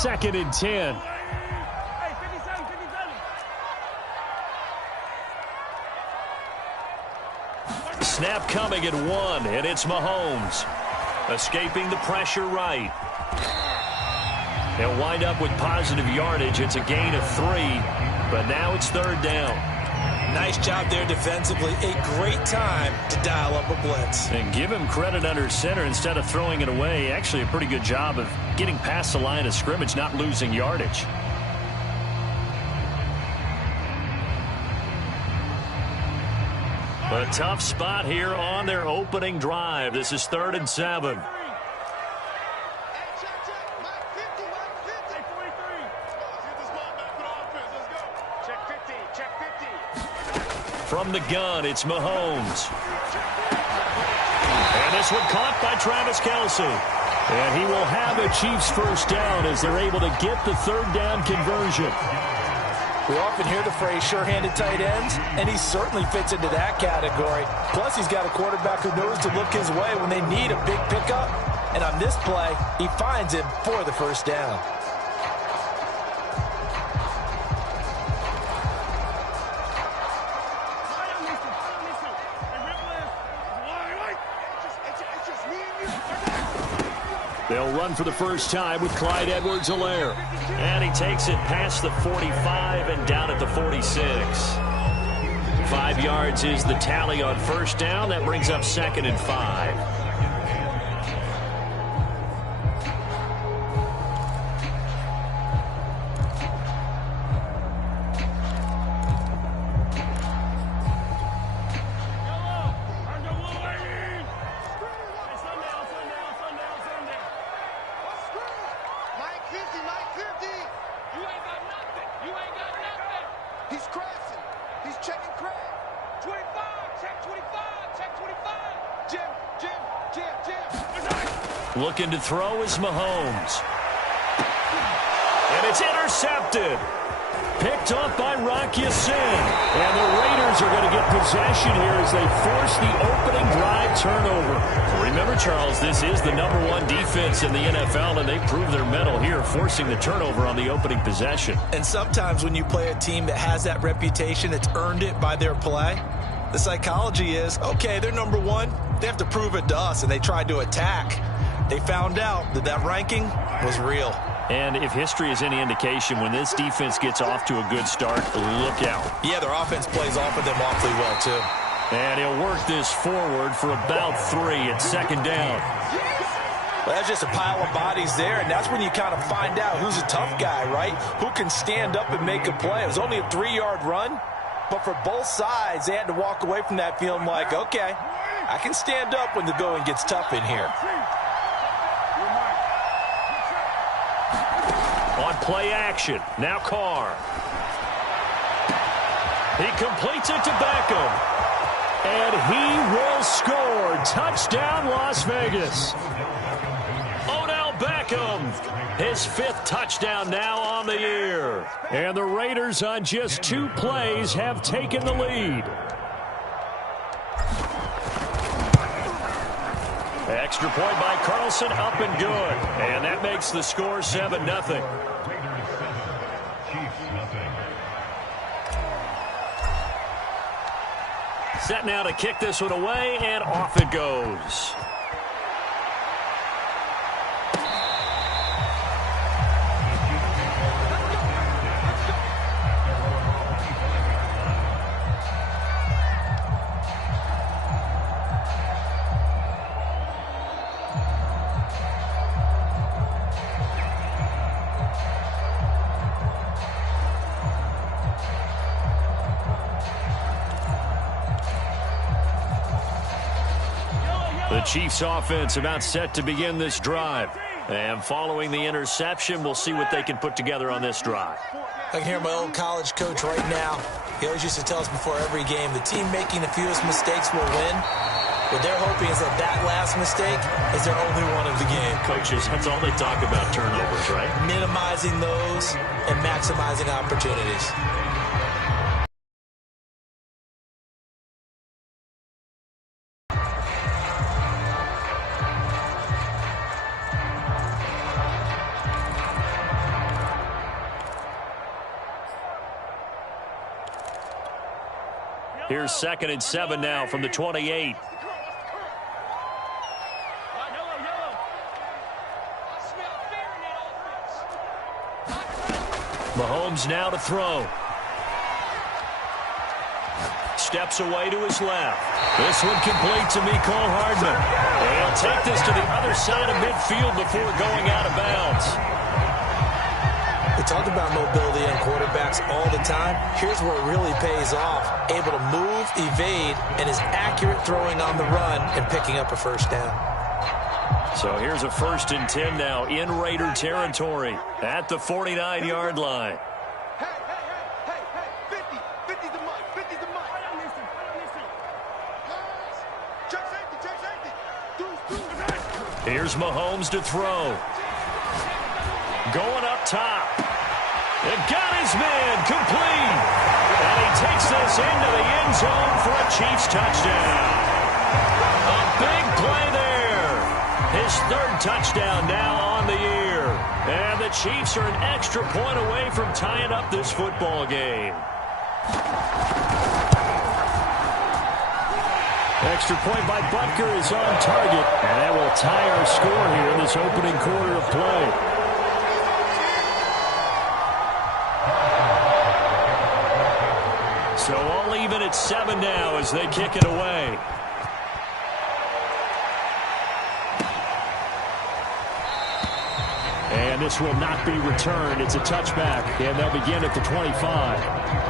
2nd and 10. Snap coming at 1, and it's Mahomes. Escaping the pressure right. They'll wind up with positive yardage. It's a gain of 3, but now it's 3rd down. Nice job there defensively. A great time to dial up a blitz. And give him credit under center instead of throwing it away. Actually a pretty good job of getting past the line of scrimmage, not losing yardage. A tough spot here on their opening drive. This is 3rd and 7. From the gun, it's Mahomes. And this one caught by Travis Kelce. And he will have a Chiefs first down as they're able to get the 3rd down conversion. We often hear the phrase sure-handed tight ends, and he certainly fits into that category. Plus, he's got a quarterback who knows to look his way when they need a big pickup. And on this play, he finds him for the first down. They'll run for the first time with Clyde Edwards-Helaire. And he takes it past the 45 and down at the 46. 5 yards is the tally on first down. That brings up 2nd and 5. Looking to throw is Mahomes. And it's intercepted. Picked up by Rock Ya-Sin. And the Raiders are going to get possession here as they force the opening drive turnover. Remember, Charles, this is the #1 defense in the NFL, and they prove their mettle here, forcing the turnover on the opening possession. And sometimes when you play a team that has that reputation, it's earned it by their play. The psychology is, okay, they're #1. They have to prove it to us, and they tried to attack. They found out that that ranking was real. And if history is any indication, when this defense gets off to a good start, look out. Yeah, their offense plays off of them awfully well, too. And he'll work this forward for about 3 at 2nd down. Well, that's just a pile of bodies there, and that's when you kind of find out who's a tough guy, right? Who can stand up and make a play. It was only a 3-yard run, but for both sides, they had to walk away from that feeling like, okay, I can stand up when the going gets tough in here. On play action, now Carr. He completes it to Beckham. And he will score. Touchdown, Las Vegas. Odell Beckham, his 5th touchdown now on the year. And the Raiders on just 2 plays have taken the lead. Extra point by Carlson, up and good. And that makes the score 7-0. Set now to kick this one away, and off it goes. The Chiefs offense about set to begin this drive. And following the interception, we'll see what they can put together on this drive. I can hear my old college coach right now. He always used to tell us before every game, the team making the fewest mistakes will win. What they're hoping is that that last mistake is their only one of the game. Coaches, that's all they talk about, turnovers, right? Minimizing those and maximizing opportunities. Here's 2nd and 7 now from the 28. Mahomes now to throw. Steps away to his left. This one complete to Mecole Hardman. And he'll take this to the other side of midfield before going out of bounds. We talk about mobility on quarterbacks all the time. Here's where it really pays off. Able to move, evade, and is accurate throwing on the run and picking up a first down. So here's a 1st and 10 now in Raider territory at the 49-yard line. Here's Mahomes to throw. Going up top. It got his man complete. And he takes this into the end zone for a Chiefs touchdown. A big play there. His 3rd touchdown now on the year. And the Chiefs are an extra point away from tying up this football game. Extra point by Butker is on target. And that will tie our score here in this opening quarter of play. So all even at 7 now as they kick it away. And this will not be returned. It's a touchback, and they'll begin at the 25.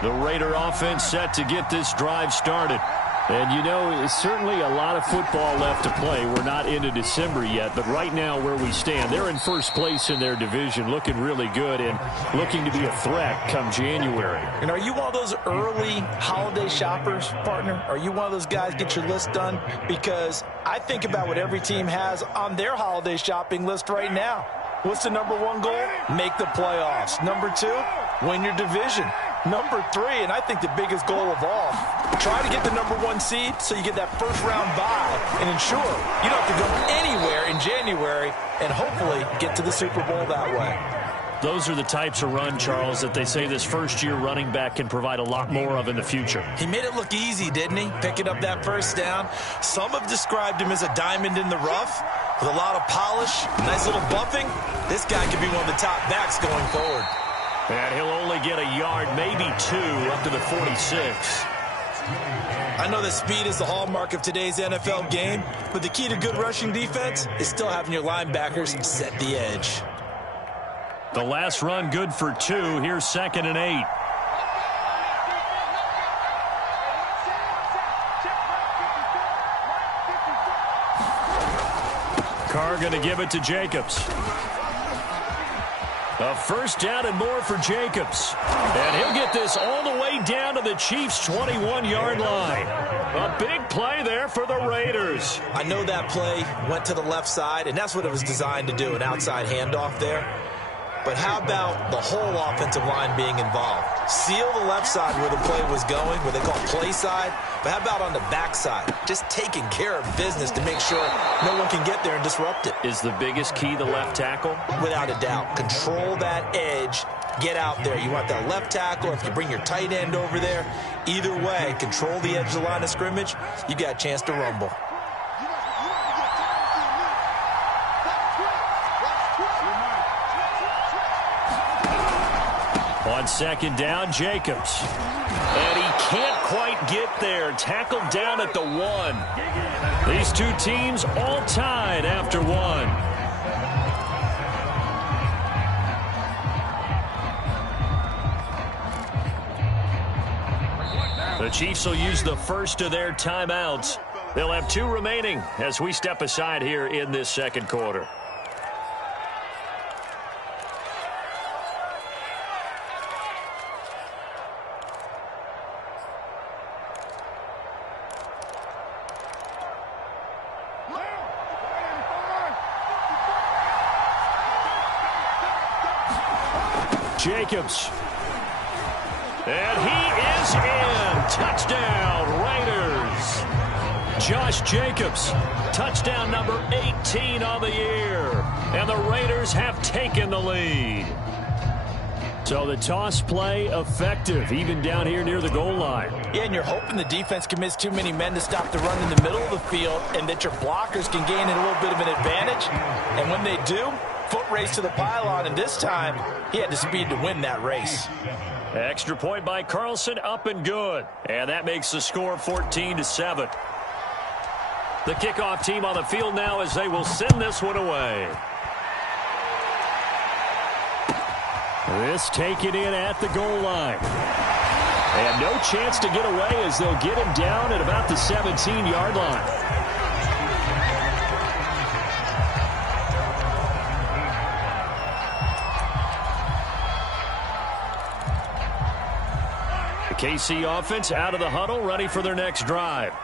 The Raider offense set to get this drive started. And, you know, it's certainly a lot of football left to play. We're not into December yet, but right now where we stand, they're in 1st place in their division, looking really good and looking to be a threat come January. And are you one of those early holiday shoppers, partner? Are you one of those guys get your list done? Because I think about what every team has on their holiday shopping list right now. What's the #1 goal? Make the playoffs. #2, win your division. #3, and I think the biggest goal of all, try to get the #1 seed so you get that first-round bye and ensure you don't have to go anywhere in January and hopefully get to the Super Bowl that way. Those are the types of run, Charles, that they say this first-year running back can provide a lot more of in the future. He made it look easy, didn't he? Picking up that first down. Some have described him as a diamond in the rough with a lot of polish, nice little buffing. This guy could be one of the top backs going forward. And he'll only get a yard, maybe 2, up to the 46. I know that speed is the hallmark of today's NFL game, but the key to good rushing defense is still having your linebackers set the edge. The last run good for 2. Here's 2nd and 8. Carr going to give it to Jacobs. A first down and more for Jacobs. And he'll get this all the way down to the Chiefs' 21-yard line. A big play there for the Raiders. I know that play went to the left side, and that's what it was designed to do, an outside handoff there. But how about the whole offensive line being involved? Seal the left side where the play was going, where they call play side. But how about on the back side? Just taking care of business to make sure no one can get there and disrupt it. Is the biggest key the left tackle? Without a doubt. Control that edge. Get out there. You want that left tackle, or if you bring your tight end over there. Either way, control the edge of the line of scrimmage. You got a chance to rumble. On 2nd down, Jacobs. And he can't quite get there. Tackled down at the 1. These two teams all tied after 1. The Chiefs will use the first of their timeouts. They'll have 2 remaining as we step aside here in this 2nd quarter. Jacobs. And he is in. Touchdown, Josh Jacobs. Touchdown number 18 on the year. And the Raiders have taken the lead. So the toss play effective, even down here near the goal line. Yeah, and you're hoping the defense commits too many men to stop the run in the middle of the field and that your blockers can gain a little bit of an advantage. And when they do, foot race to the pylon, and this time he had the speed to win that race. Extra point by Carlson, up and good. And that makes the score 14-7. The kickoff team on the field now as they will send this one away. This taken in at the goal line. And no chance to get away as they'll get him down at about the 17-yard line. The KC offense out of the huddle, ready for their next drive.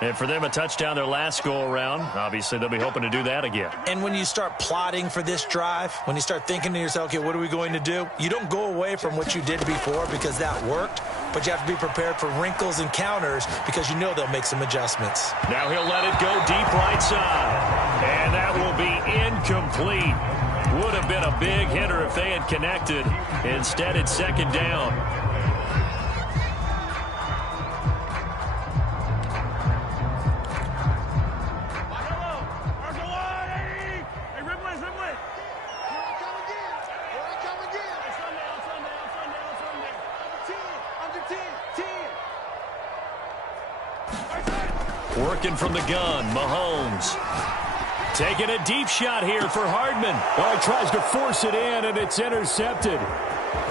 And for them, a touchdown their last go-around. Obviously, they'll be hoping to do that again. And when you start plotting for this drive, when you start thinking to yourself, okay, what are we going to do? You don't go away from what you did before because that worked, but you have to be prepared for wrinkles and counters because you know they'll make some adjustments. Now he'll let it go deep right side. And that will be incomplete. Would have been a big hitter if they had connected. Instead, it's second down. Working from the gun, Mahomes. Taking a deep shot here for Hardman. Oh, he tries to force it in, and it's intercepted.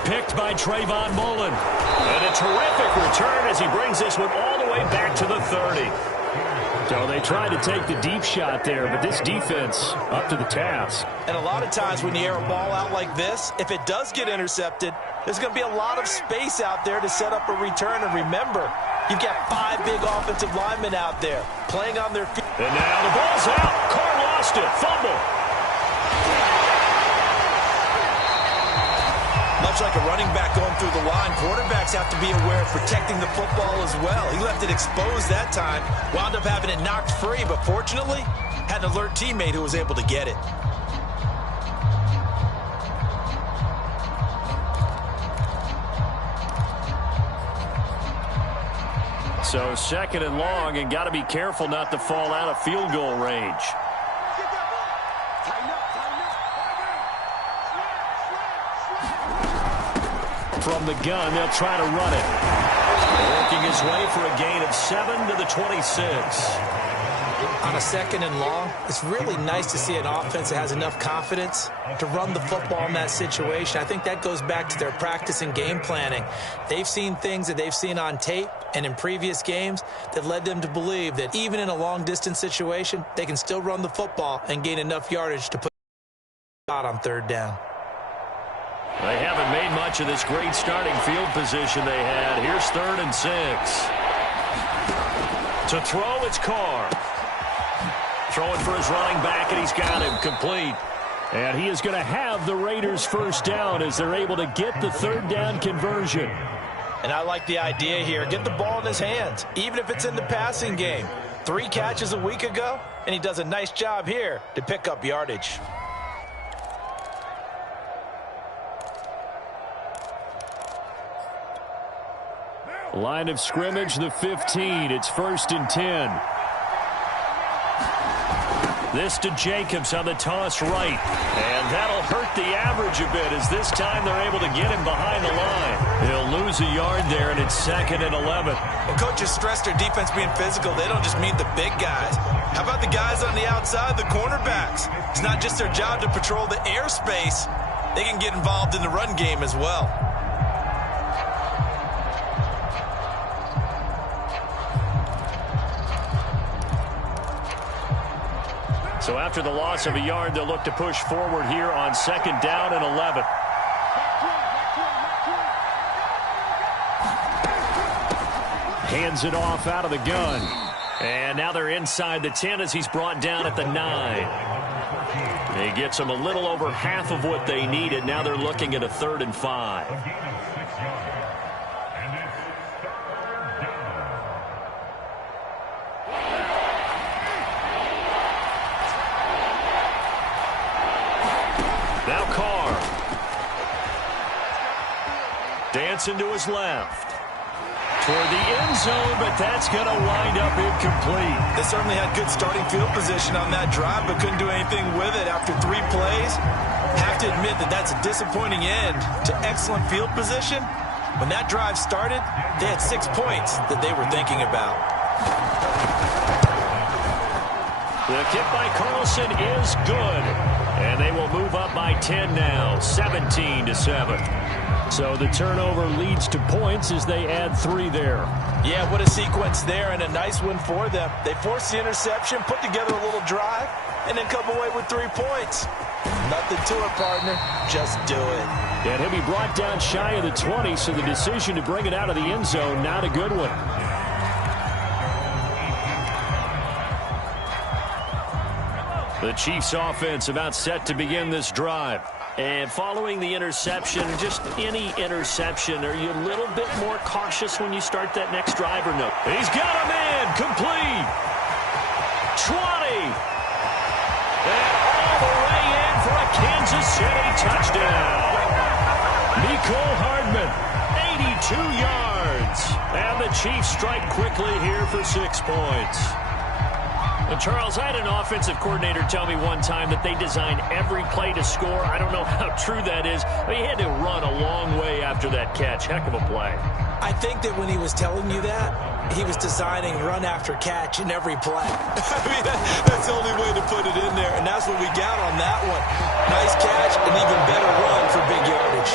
Picked by Trayvon Mullen. And a terrific return as he brings this one all the way back to the 30. So they tried to take the deep shot there, but this defense up to the task. And a lot of times when you air a ball out like this, if it does get intercepted, there's going to be a lot of space out there to set up a return. And remember, you've got 5 big offensive linemen out there playing on their feet. And now the ball's out. Carr lost it. Fumble. Much like a running back going through the line, quarterbacks have to be aware of protecting the football as well. He left it exposed that time, wound up having it knocked free, but fortunately, had an alert teammate who was able to get it. So second and long, and got to be careful not to fall out of field goal range. From the gun, they'll try to run it. Working his way for a gain of 7 to the 26. On a second and long, it's really nice to see an offense that has enough confidence to run the football in that situation. I think that goes back to their practice and game planning. They've seen things that they've seen on tape and in previous games that led them to believe that even in a long-distance situation, they can still run the football and gain enough yardage to put out on third down. They haven't made much of this great starting field position they had. Here's 3rd and 6. To throw, it's Carr. Throwing for his running back, and he's got him complete. And he is going to have the Raiders first down as they're able to get the 3rd down conversion. And I like the idea here. Get the ball in his hands, even if it's in the passing game. 3 catches a week ago, and he does a nice job here to pick up yardage. Line of scrimmage, the 15. It's 1st and 10. This to Jacobs on the toss right. And that'll hurt the average a bit as this time they're able to get him behind the line. He'll lose a yard there, and it's 2nd and 11. When coaches stress their defense being physical, they don't just mean the big guys. How about the guys on the outside, the cornerbacks? It's not just their job to patrol the airspace. They can get involved in the run game as well. So after the loss of a yard, they'll look to push forward here on 2nd down and 11. Hands it off out of the gun. And now they're inside the 10 as he's brought down at the 9. He gets them a little over half of what they needed. Now they're looking at a 3rd and 5. dancing to his left. Toward the end zone, but that's going to wind up incomplete. They certainly had good starting field position on that drive, but couldn't do anything with it after 3 plays. Have to admit that that's a disappointing end to excellent field position. When that drive started, they had 6 points that they were thinking about. The kick by Carlson is good, and they will move up by 10 now, 17-7. So the turnover leads to points as they add 3 there. Yeah, what a sequence there, and a nice one for them. They forced the interception, put together a little drive, and then come away with 3 points. Nothing to it, partner. Just do it. And he'll be brought down shy of the 20, so the decision to bring it out of the end zone, not a good one. The Chiefs offense about set to begin this drive. And following the interception, just any interception, are you a little bit more cautious when you start that next drive or no? He's got him in, complete. 20. And all the way in for a Kansas City touchdown. Nicole Hardman, 82 yards. And the Chiefs strike quickly here for 6 points. And Charles, I had an offensive coordinator tell me one time that they design every play to score. I don't know how true that is. But he had to run a long way after that catch. Heck of a play. I think that when he was telling you that, he was designing run after catch in every play. I mean, that's the only way to put it in there, and that's what we got on that one. Nice catch, and even better run for big yardage.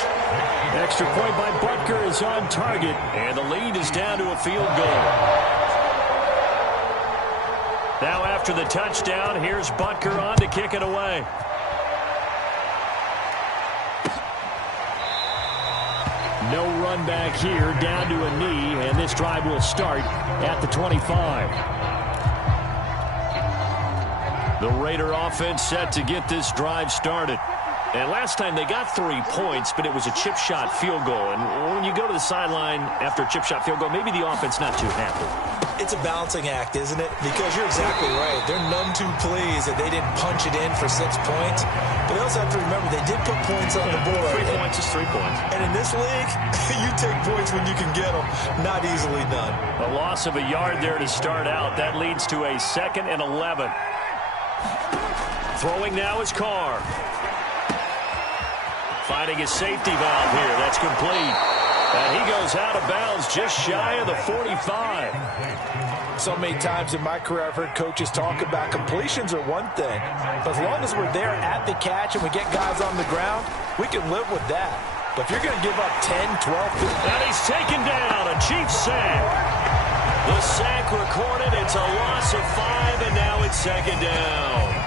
Extra point by Butker is on target, and the lead is down to a field goal. Now after the touchdown, here's Butker on to kick it away. No run back here, down to a knee, and this drive will start at the 25. The Raider offense set to get this drive started. And last time they got 3 points, but it was a chip shot field goal. And when you go to the sideline after a chip shot field goal, maybe the offense not too happy. It's a balancing act, isn't it? Because you're exactly right. They're none too pleased that they didn't punch it in for 6 points. But they also have to remember they did put points on the board. 3 points is 3 points. And in this league, you take points when you can get them. Not easily done. A loss of a yard there to start out. That leads to a 2nd and 11. Throwing now is Carr. Finding his safety valve here. That's complete. And he goes out of bounds just shy of the 45. So many times in my career, I've heard coaches talk about completions are one thing. But as long as we're there at the catch and we get guys on the ground, we can live with that. But if you're going to give up 10, 12, 15... And he's taken down. A Chiefs sack. The sack recorded. It's a loss of 5, and now it's 2nd down.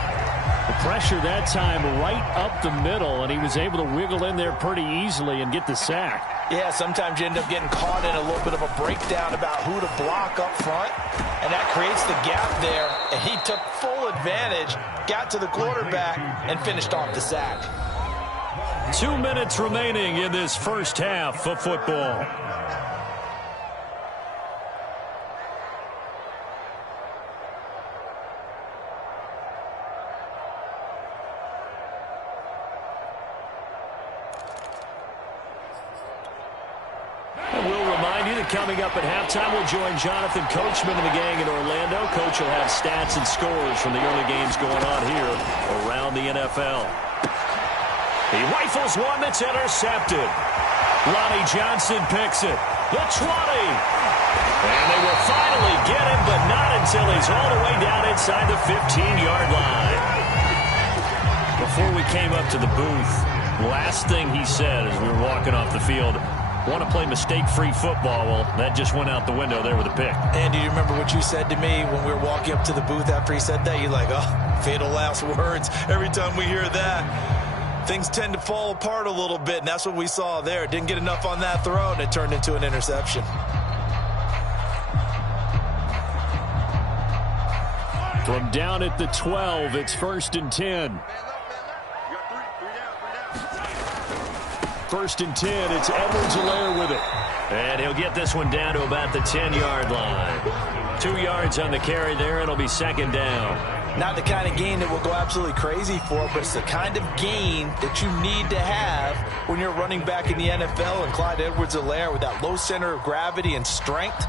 The pressure that time right up the middle, and he was able to wiggle in there pretty easily and get the sack. Yeah, sometimes you end up getting caught in a little bit of a breakdown about who to block up front, and that creates the gap there, and he took full advantage, got to the quarterback, and finished off the sack. 2 minutes remaining in this first half of football. Coming up at halftime, we'll join Jonathan Coachman and the gang in Orlando. Coach will have stats and scores from the early games going on here around the NFL. He rifles one that's intercepted. Lonnie Johnson picks it. The 20. And they will finally get him, but not until he's all the way down inside the 15-yard line. Before we came up to the booth, last thing he said as we were walking off the field, want to play mistake-free football. Well, that just went out the window there with a pick. And do you remember what you said to me when we were walking up to the booth after he said that? You're like, oh, fatal last words. Every time we hear that, things tend to fall apart a little bit, and that's what we saw there. Didn't get enough on that throw, and it turned into an interception. From down at the 12, it's 1st and 10. 1st and 10, it's Edwards-Helaire with it. And he'll get this one down to about the 10-yard line. 2 yards on the carry there, it'll be 2nd down. Not the kind of gain that we'll go absolutely crazy for, but it's the kind of gain that you need to have when you're running back in the NFL. And Clyde Edwards-Helaire, with that low center of gravity and strength,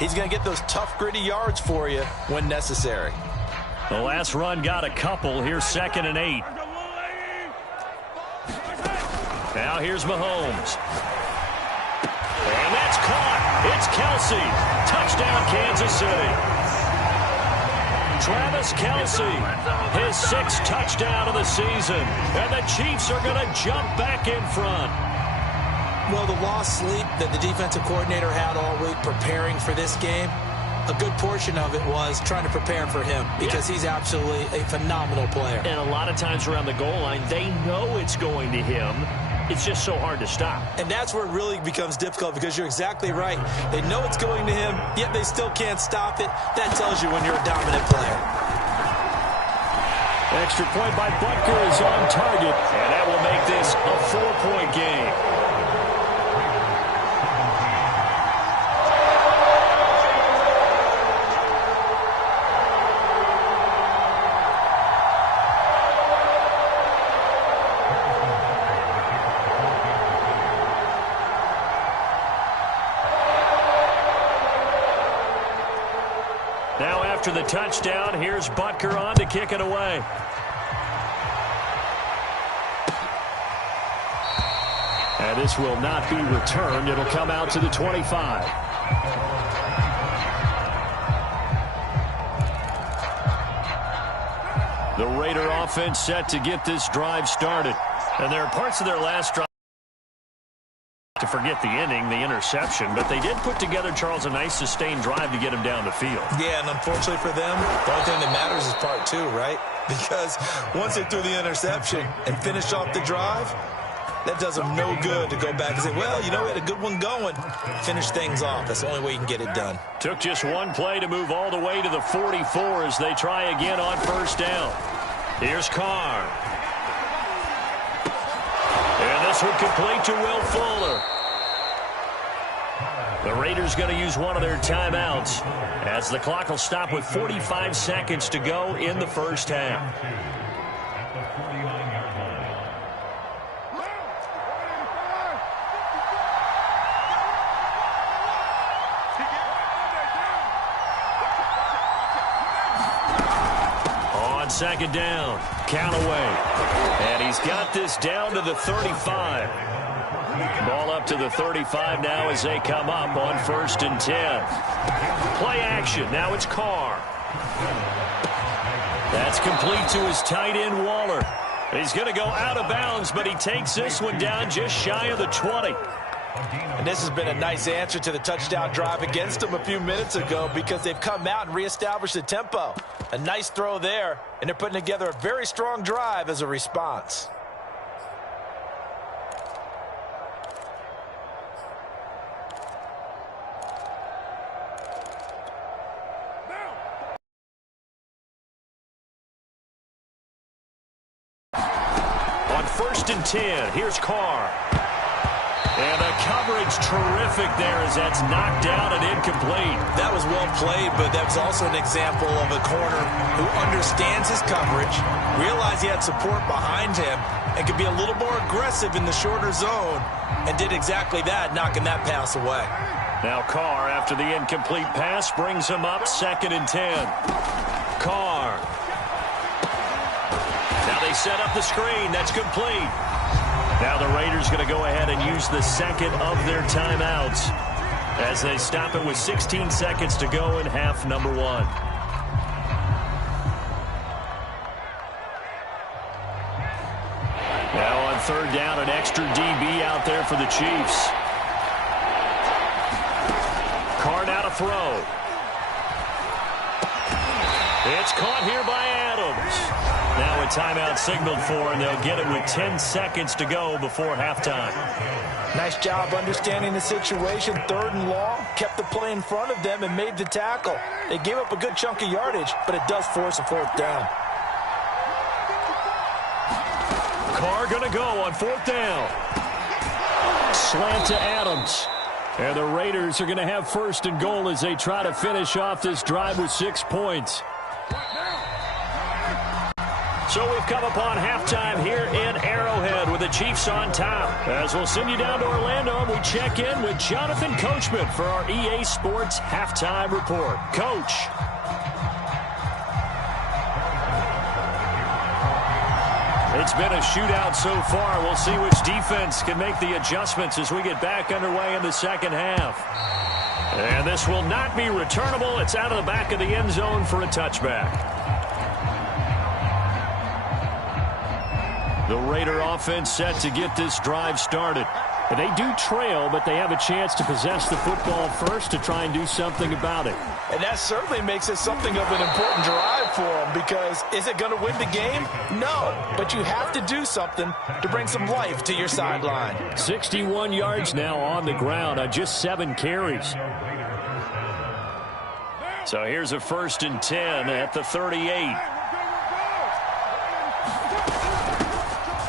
he's going to get those tough, gritty yards for you when necessary. The last run got a couple. Here's 2nd and 8. Now here's Mahomes. And that's caught. It's Kelsey. Touchdown, Kansas City. Travis Kelsey, his 6th touchdown of the season. And the Chiefs are going to jump back in front. Well, the lost sleep that the defensive coordinator had all week preparing for this game, a good portion of it was trying to prepare for him because he's absolutely a phenomenal player. And a lot of times around the goal line, they know it's going to him. It's just so hard to stop. And that's where it really becomes difficult because you're exactly right. They know it's going to him, yet they still can't stop it. That tells you when you're a dominant player. Extra point by Butker is on target, and that will make this a 4-point game. Now after the touchdown, here's Butker on to kick it away. And this will not be returned. It'll come out to the 25. The Raider offense set to get this drive started. And there are parts of their last drive to forget the ending, the interception, but they did put together, Charles, a nice sustained drive to get him down the field. Yeah, and unfortunately for them, the only thing that matters is part 2, right? Because once they threw the interception and finished off the drive, that does them no good to go back and say, well, you know, we had a good one going. Finish things off. That's the only way you can get it done. Took just one play to move all the way to the 44 as they try again on 1st down. Here's Carr. And this one complete to Will Fuller. The Raiders going to use one of their timeouts as the clock will stop with 45 seconds to go in the 1st half. On 2nd down, count away. And he's got this down to the 35. Ball up to the 35 now as they come up on 1st and 10. Play action. Now it's Carr. That's complete to his tight end, Waller. He's going to go out of bounds, but he takes this one down just shy of the 20. And this has been a nice answer to the touchdown drive against them a few minutes ago because they've come out and reestablished the tempo. A nice throw there, and they're putting together a very strong drive as a response. On 1st and 10, here's Carr. And the coverage terrific there as that's knocked down and incomplete. That was well played, but that was also an example of a corner who understands his coverage, realized he had support behind him, and could be a little more aggressive in the shorter zone, and did exactly that, knocking that pass away. Now Carr, after the incomplete pass, brings him up 2nd and 10. Carr. Now they set up the screen. That's complete. Now the Raiders going to go ahead and use the 2nd of their timeouts as they stop it with 16 seconds to go in half number 1. Now on 3rd down, an extra DB out there for the Chiefs. Carr now to throw. It's caught here by Adams. Now a timeout signaled for, and they'll get it with 10 seconds to go before halftime. Nice job understanding the situation. 3rd and long, kept the play in front of them and made the tackle. They gave up a good chunk of yardage, but it does force a 4th down. Carr going to go on 4th down. Slant to Adams. And the Raiders are going to have 1st and goal as they try to finish off this drive with 6 points. So we've come upon halftime here in Arrowhead with the Chiefs on top. As we'll send you down to Orlando, we check in with Jonathan Coachman for our EA Sports Halftime Report. Coach. It's been a shootout so far. We'll see which defense can make the adjustments as we get back underway in the second half. And this will not be returnable. It's out of the back of the end zone for a touchback. The Raider offense set to get this drive started. And they do trail, but they have a chance to possess the football first to try and do something about it. And that certainly makes it something of an important drive for them, because is it going to win the game? No, but you have to do something to bring some life to your sideline. 61 yards now on the ground on just 7 carries. So here's a 1st and 10 at the 38.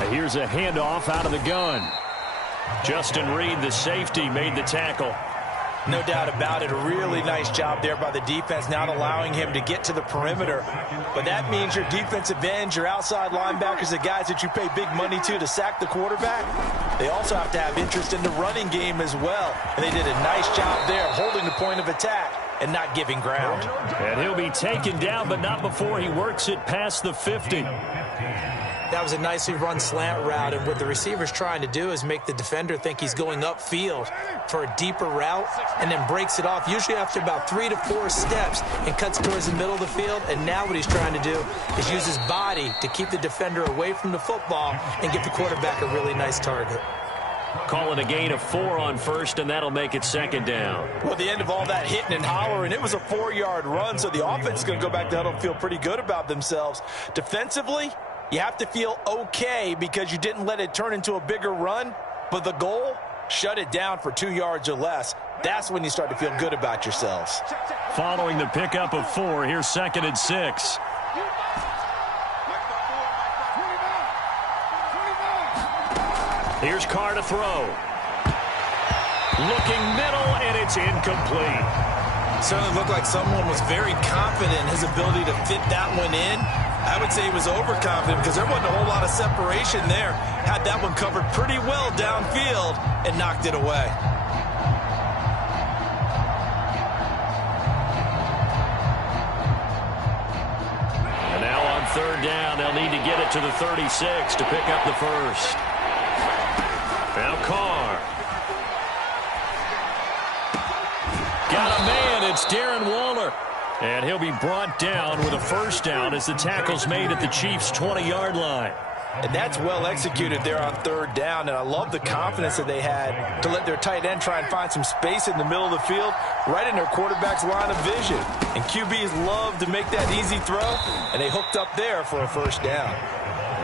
Here's a handoff out of the gun. Justin Reed, the safety, made the tackle. No doubt about it. A really nice job there by the defense, not allowing him to get to the perimeter. But that means your defensive ends, your outside linebackers, the guys that you pay big money to sack the quarterback, they also have to have interest in the running game as well. And they did a nice job there holding the point of attack and not giving ground. And he'll be taken down, but not before he works it past the 50. That was a nicely run slant route, and what the receiver's trying to do is make the defender think he's going upfield for a deeper route and then breaks it off, usually after about 3 to 4 steps, and cuts towards the middle of the field. And now what he's trying to do is use his body to keep the defender away from the football and give the quarterback a really nice target. Calling a gain of 4 on first, and that'll make it 2nd down. Well, the end of all that hitting and hollering, it was a 4-yard run, so the offense is going to go back to huddle and feel pretty good about themselves. Defensively, you have to feel okay because you didn't let it turn into a bigger run, but the goal, shut it down for 2 yards or less. That's when you start to feel good about yourselves. Following the pickup of 4, here's 2nd and 6. Here's Carr to throw. Looking middle, and it's incomplete. Certainly looked like someone was very confident in his ability to fit that one in. I would say he was overconfident because there wasn't a whole lot of separation there. Had that one covered pretty well downfield and knocked it away. And now on 3rd down, they'll need to get it to the 36 to pick up the first. Now Carr. Got a man. It's Darren Waller. And he'll be brought down with a 1st down as the tackle's made at the Chiefs' 20-yard line. And that's well executed there on 3rd down. And I love the confidence that they had to let their tight end try and find some space in the middle of the field, right in their quarterback's line of vision. And QBs love to make that easy throw, and they hooked up there for a 1st down.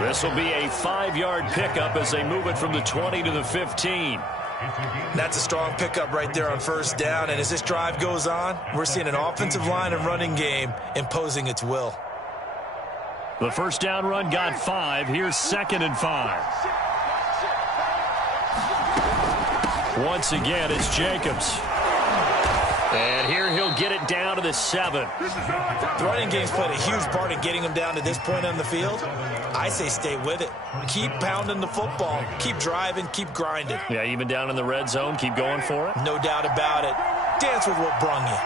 This will be a 5-yard pickup as they move it from the 20 to the 15. That's a strong pickup right there on 1st down. And as this drive goes on, we're seeing an offensive line and running game imposing its will. The 1st down run got 5. Here's 2nd and 5. Once again, it's Jacobs. And here he'll get it down to the 7. The running game's played a huge part in getting them down to this point on the field. I say stay with it. Keep pounding the football. Keep driving. Keep grinding. Yeah, even down in the red zone, keep going for it. No doubt about it. Dance with what brung you.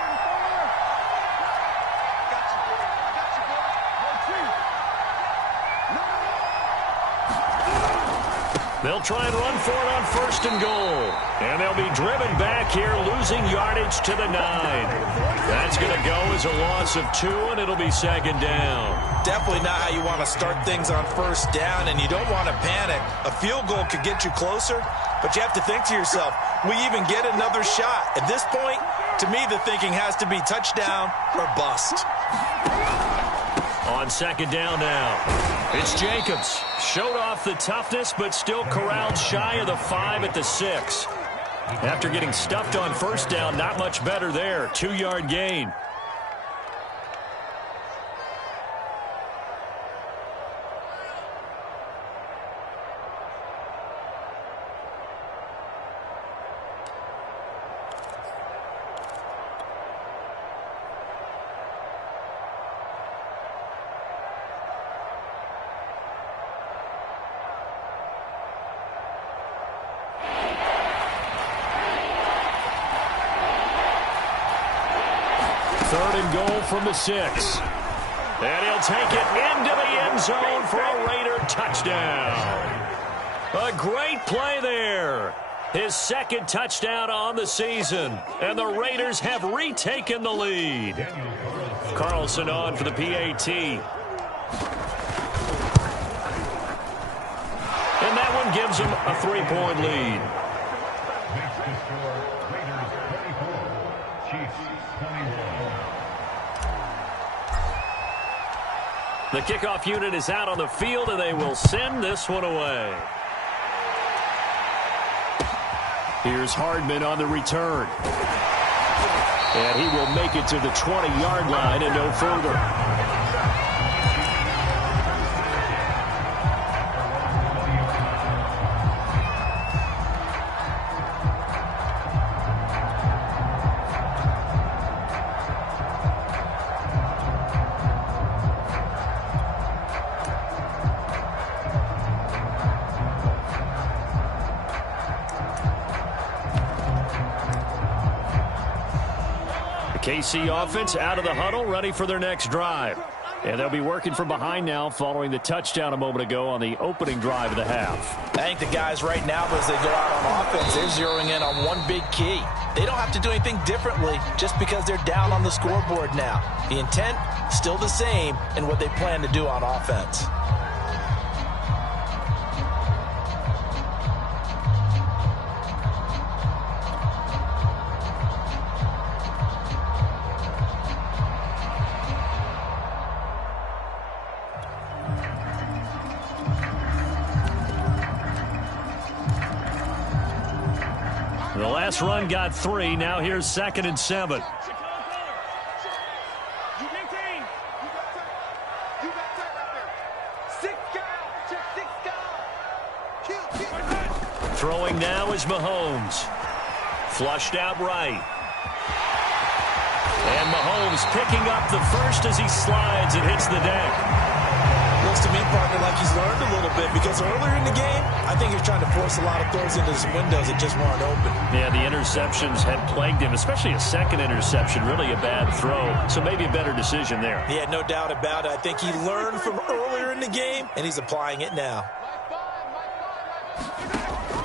They'll try and run for it on 1st and goal. And they'll be driven back here, losing yardage to the 9. That's going to go as a loss of 2, and it'll be 2nd down. Definitely not how you want to start things on 1st down, and you don't want to panic. A field goal could get you closer, but you have to think to yourself, we even get another shot. At this point, to me, the thinking has to be touchdown or bust. On 2nd down now, it's Jacobs. Showed off the toughness, but still corralled shy of the 5 at the 6. After getting stuffed on 1st down, not much better there. 2-yard gain. 3rd and goal from the 6. And he'll take it into the end zone for a Raider touchdown. A great play there. His 2nd touchdown on the season. And the Raiders have retaken the lead. Carlson on for the PAT. And that one gives him a 3-point lead. The kickoff unit is out on the field, and they will send this one away. Here's Hardman on the return. And he will make it to the 20-yard line and no further. KC offense out of the huddle, ready for their next drive. And they'll be working from behind now following the touchdown a moment ago on the opening drive of the half. I think the guys right now, as they go out on offense, they're zeroing in on one big key. They don't have to do anything differently just because they're down on the scoreboard now. The intent, still the same in what they plan to do on offense. The last run got 3. Now here's 2nd and 7. Throwing now is Mahomes. Flushed out right. And Mahomes picking up the first as he slides and hits the deck. Looks to me, partner, like he's learned a little bit because earlier in the game, I think he was trying to force a lot of throws into his windows that just weren't open. Yeah, the interceptions had plagued him, especially a 2nd interception, really a bad throw. So maybe a better decision there. Yeah, no doubt about it. I think he learned from earlier in the game, and he's applying it now.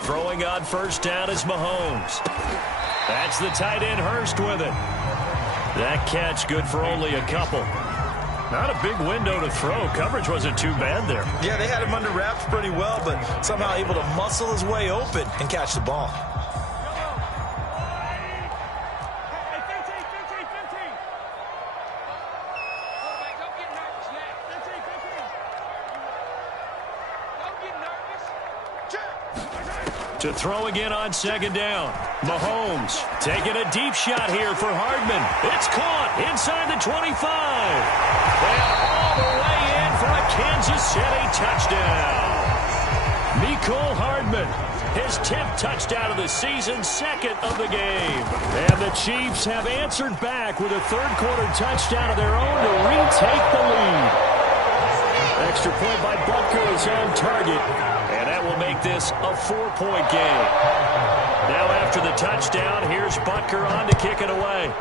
Throwing on 1st down is Mahomes. That's the tight end Hurst with it. That catch good for only a couple. Not a big window to throw. Coverage wasn't too bad there. Yeah, they had him under wraps pretty well, but somehow able to muscle his way open and catch the ball. To throw again on 2nd down. Mahomes taking a deep shot here for Hardman. It's caught inside the 25. And all the way in for a Kansas City touchdown. Mecole Hardman, his 10th touchdown of the season, 2nd of the game. And the Chiefs have answered back with a 3rd quarter touchdown of their own to retake the lead. Extra point by Butker is on target. And that will make this a 4-point game. Now after the touchdown, here's Butker on to kick it away.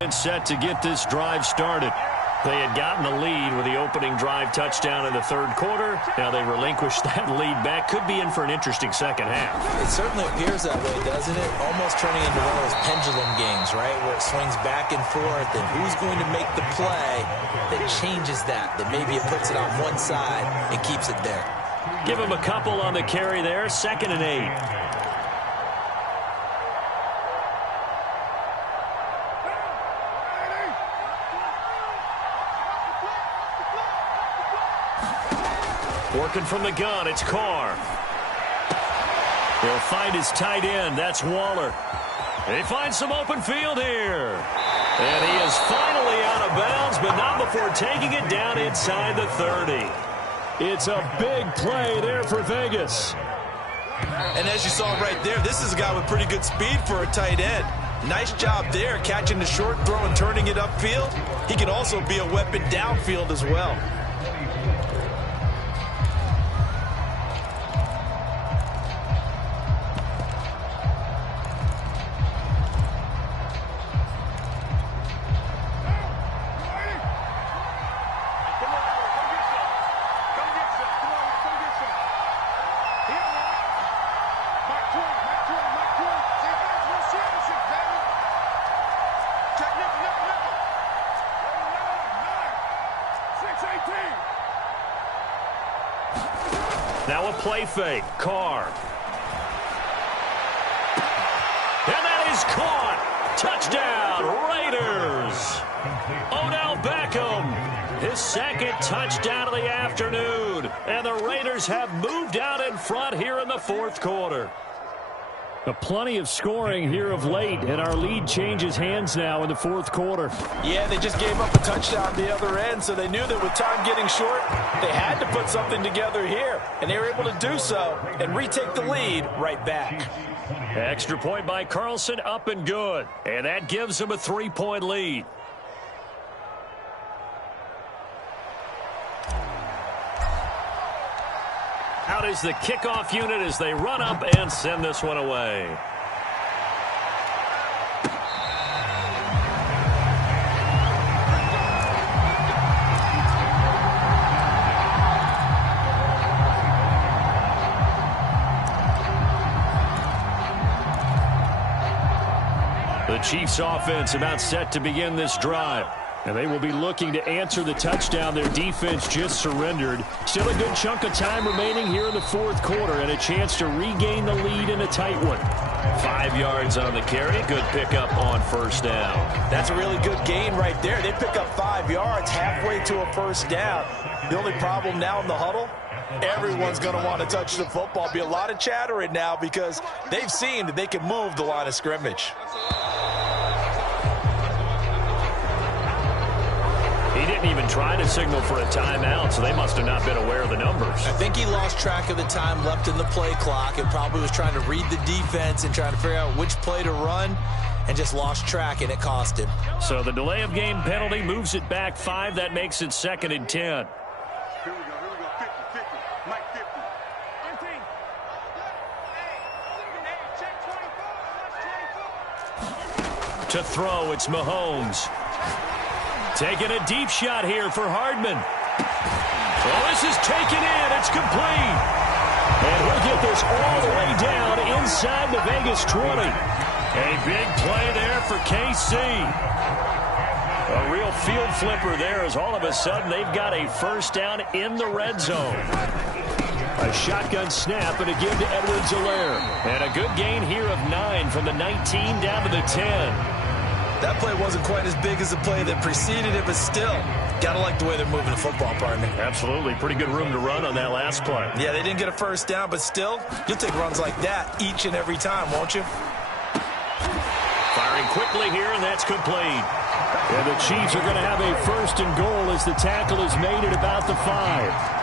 And set to get this drive started. They had gotten the lead with the opening drive touchdown in the 3rd quarter. Now they relinquished that lead back. Could be in for an interesting second half. It certainly appears that way, doesn't it? Almost turning into one of those pendulum games, right? Where it swings back and forth, and who's going to make the play that changes that maybe it puts it on one side and keeps it there. Give him a couple on the carry there. 2nd and 8. Working from the gun, it's Carr. He'll find his tight end. That's Waller. He finds some open field here. And he is finally out of bounds, but not before taking it down inside the 30. It's a big play there for Vegas. And as you saw right there, this is a guy with pretty good speed for a tight end. Nice job there, catching the short throw and turning it upfield. he can also be a weapon downfield as well. Now a play fake. Carr. And that is caught. Touchdown, Raiders. Odell Beckham, his second touchdown of the afternoon. And the Raiders have moved out in front here in the fourth quarter. Plenty of scoring here of late, and our lead changes hands now in the fourth quarter. Yeah, they just gave up a touchdown the other end, so they knew that with time getting short, they had to put something together here, and they were able to do so and retake the lead right back. Extra point by Carlson, up and good, and that gives them a 3-point lead. Out is the kickoff unit as they run up and send this one away. The Chiefs offense about set to begin this drive. And they will be looking to answer the touchdown their defense just surrendered. Still a good chunk of time remaining here in the fourth quarter and a chance to regain the lead in a tight one. 5 yards on the carry. Good pickup on first down. That's a really good gain right there. They pick up 5 yards halfway to a first down. The only problem now in the huddle, everyone's going to want to touch the football. Be a lot of chattering now because they've seen that they can move the line of scrimmage. He didn't even try to signal for a timeout, so they must have not been aware of the numbers. I think he lost track of the time left in the play clock and probably was trying to read the defense and trying to figure out which play to run and just lost track, and it cost him. So the delay of game penalty moves it back 5. That makes it 2nd and 10. Here we go. 50, Mike 50. To throw, it's Mahomes. Taking a deep shot here for Hardman. Well, this is taken in. It's complete. And he'll get this all the way down inside the Vegas 20. A big play there for KC. A real field flipper there as all of a sudden they've got a first down in the red zone. A shotgun snap and a give to Edwards-Helaire. And a good gain here of 9 from the 19 down to the 10. That play wasn't quite as big as the play that preceded it, but still, got to like the way they're moving the football, partner. Absolutely. Pretty good room to run on that last play. Yeah, they didn't get a first down, but still, you'll take runs like that each and every time, won't you? Firing quickly here, and that's complete. And the Chiefs are going to have a 1st and goal as the tackle is made at about the 5.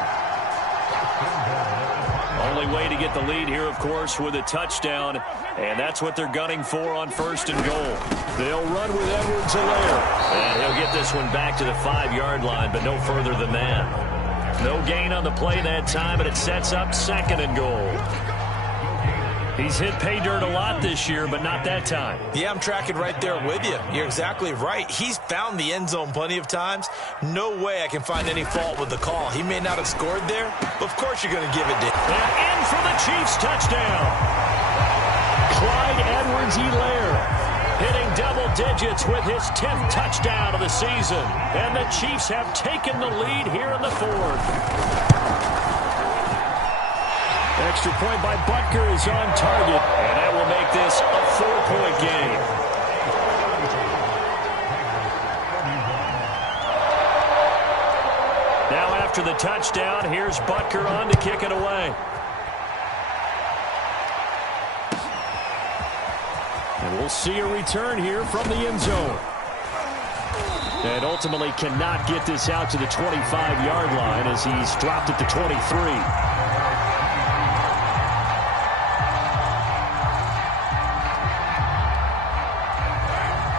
Only way to get the lead here, of course, with a touchdown, and that's what they're gunning for on 1st and goal. They'll run with Edwards-Helaire, and he'll get this one back to the 5-yard line, but no further than that. No gain on the play that time, and it sets up 2nd and goal. He's hit pay dirt a lot this year, but not that time. Yeah, I'm tracking right there with you. You're exactly right. He's found the end zone plenty of times. No way I can find any fault with the call. He may not have scored there, but of course you're going to give it to him. And in for the Chiefs touchdown. Clyde Edwards-Helaire hitting double digits with his 10th touchdown of the season. And the Chiefs have taken the lead here in the 4th. Extra point by Butker is on target, and that will make this a 4-point game. Now after the touchdown, here's Butker on to kick it away. And we'll see a return here from the end zone. And ultimately cannot get this out to the 25-yard line as he's dropped at the 23.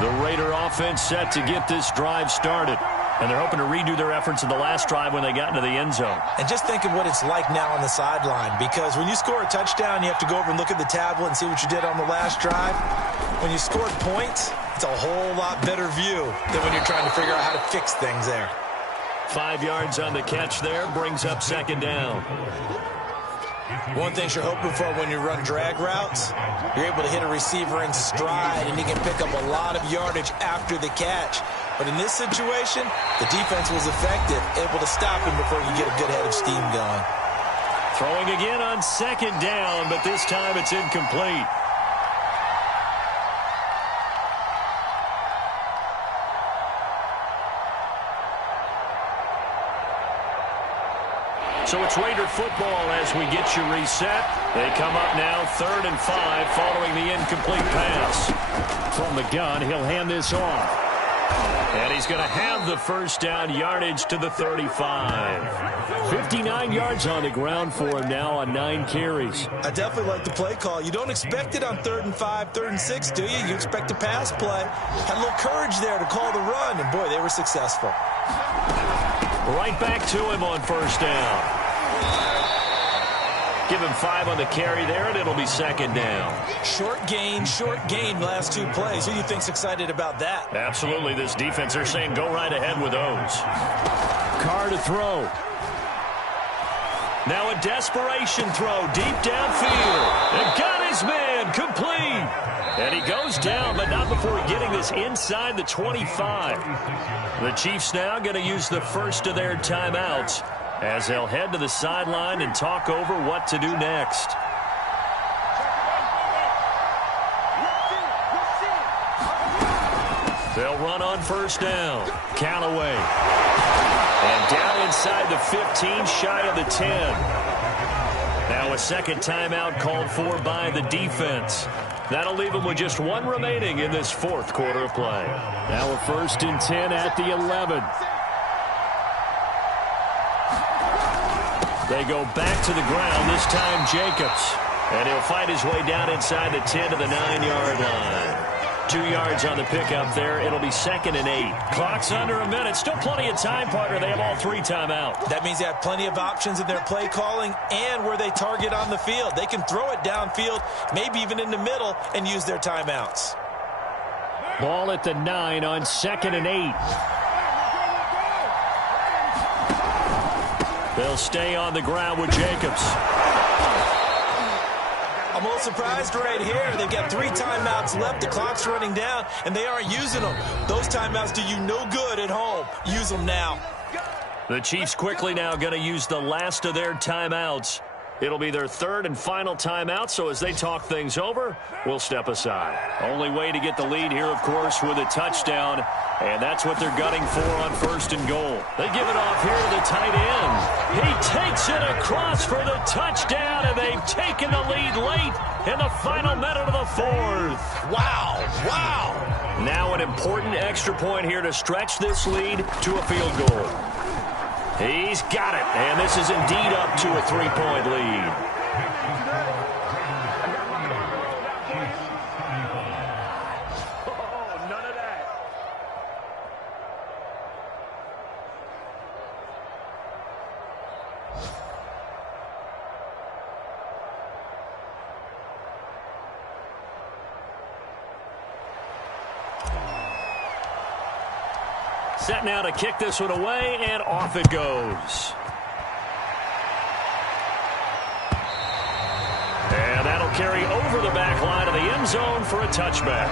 The Raider offense set to get this drive started. And they're hoping to redo their efforts in the last drive when they got into the end zone. And just think of what it's like now on the sideline, because when you score a touchdown, you have to go over and look at the tablet and see what you did on the last drive. When you scored points, it's a whole lot better view than when you're trying to figure out how to fix things there. 5 yards on the catch there, brings up second down. One thing you're hoping for when you run drag routes, you're able to hit a receiver in stride, and he can pick up a lot of yardage after the catch. But in this situation, the defense was effective, able to stop him before you get a good head of steam going. Throwing again on second down, but this time it's incomplete. So it's Raider football as we get you reset. They come up now 3rd and 5 following the incomplete pass. From the gun, he'll hand this off. And he's going to have the first down yardage to the 35. 59 yards on the ground for him now on 9 carries. I definitely like the play call. You don't expect it on 3rd and 5, 3rd and 6, do you? You expect a pass play. Had a little courage there to call the run, and boy, they were successful. Right back to him on first down. Give him 5 on the carry there, and it'll be second down. Short gain, last 2 plays. Who do you think's excited about that? Absolutely. This defense, they're saying go right ahead with those. Carr to throw. Now a desperation throw deep downfield. And got his man complete. And he goes down, but not before getting this inside the 25. The Chiefs now going to use the first of their timeouts as they'll head to the sideline and talk over what to do next. They'll run on first down. Callaway. And down inside the 15, shy of the 10. Now a second timeout called for by the defense. That'll leave them with just 1 remaining in this 4th quarter of play. Now a 1st and 10 at the 11. They go back to the ground, this time Jacobs. And he'll fight his way down inside the 10 to the 9-yard line. 2 yards on the pickup there. It'll be 2nd and 8. Clock's under a minute. Still plenty of time, partner. They have all 3 timeouts. That means they have plenty of options in their play calling and where they target on the field. They can throw it downfield, maybe even in the middle, and use their timeouts. Ball at the 9 on 2nd and 8. They'll stay on the ground with Jacobs. I'm a little surprised right here. They've got 3 timeouts left. The clock's running down, and they aren't using them. Those timeouts do you no good at home. Use them now. The Chiefs quickly now going to use the last of their timeouts. It'll be their 3rd and final timeout, so as they talk things over, we'll step aside. Only way to get the lead here, of course, with a touchdown, and that's what they're gunning for on 1st and goal. They give it off here to the tight end. He takes it across for the touchdown, and they've taken the lead late in the final minute of the 4th. Wow. Now an important extra point here to stretch this lead to a field goal. He's got it, and this is indeed up to a 3-point lead. None of that. Set now to kick this one away, and off it goes. And that'll carry over the back line of the end zone for a touchback.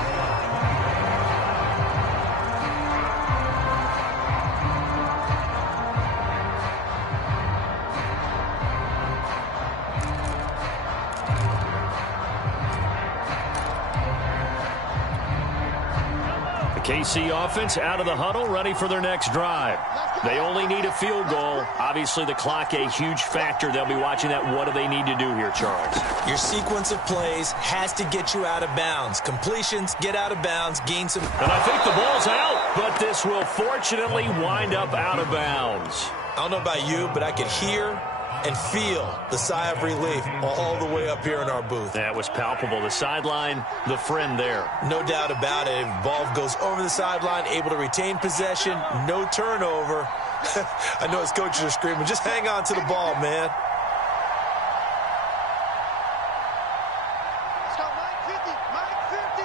KC offense out of the huddle, ready for their next drive. They only need a field goal. Obviously, the clock a huge factor. They'll be watching that. What do they need to do here, Charles? Your sequence of plays has to get you out of bounds. Completions, get out of bounds, gain some... And I think the ball's out, but this will fortunately wind up out of bounds. I don't know about you, but I could hear and feel the sigh of relief all the way up here in our booth. That was palpable. The sideline, the friend there. No doubt about it. Ball goes over the sideline, able to retain possession, no turnover. I know his coaches are screaming, just hang on to the ball, man. Let's go, Mike 50, Mike 50.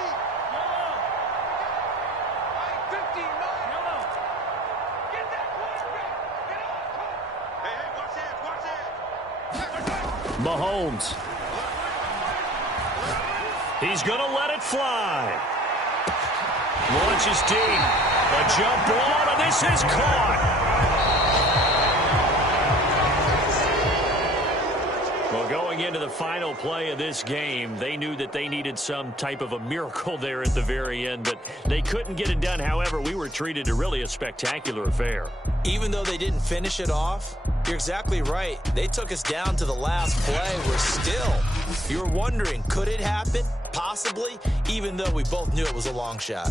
Mike 50, Mike. Get that quarterback. Get on. Hey, watch this. Mahomes. He's going to let it fly. Launches deep. A jump ball, and this is caught. Well, going into the final play of this game, they knew that they needed some type of a miracle there at the very end, but they couldn't get it done. However, we were treated to really a spectacular affair. Even though they didn't finish it off, you're exactly right. They took us down to the last play. We're still, you're wondering, could it happen? Possibly, even though we both knew it was a long shot.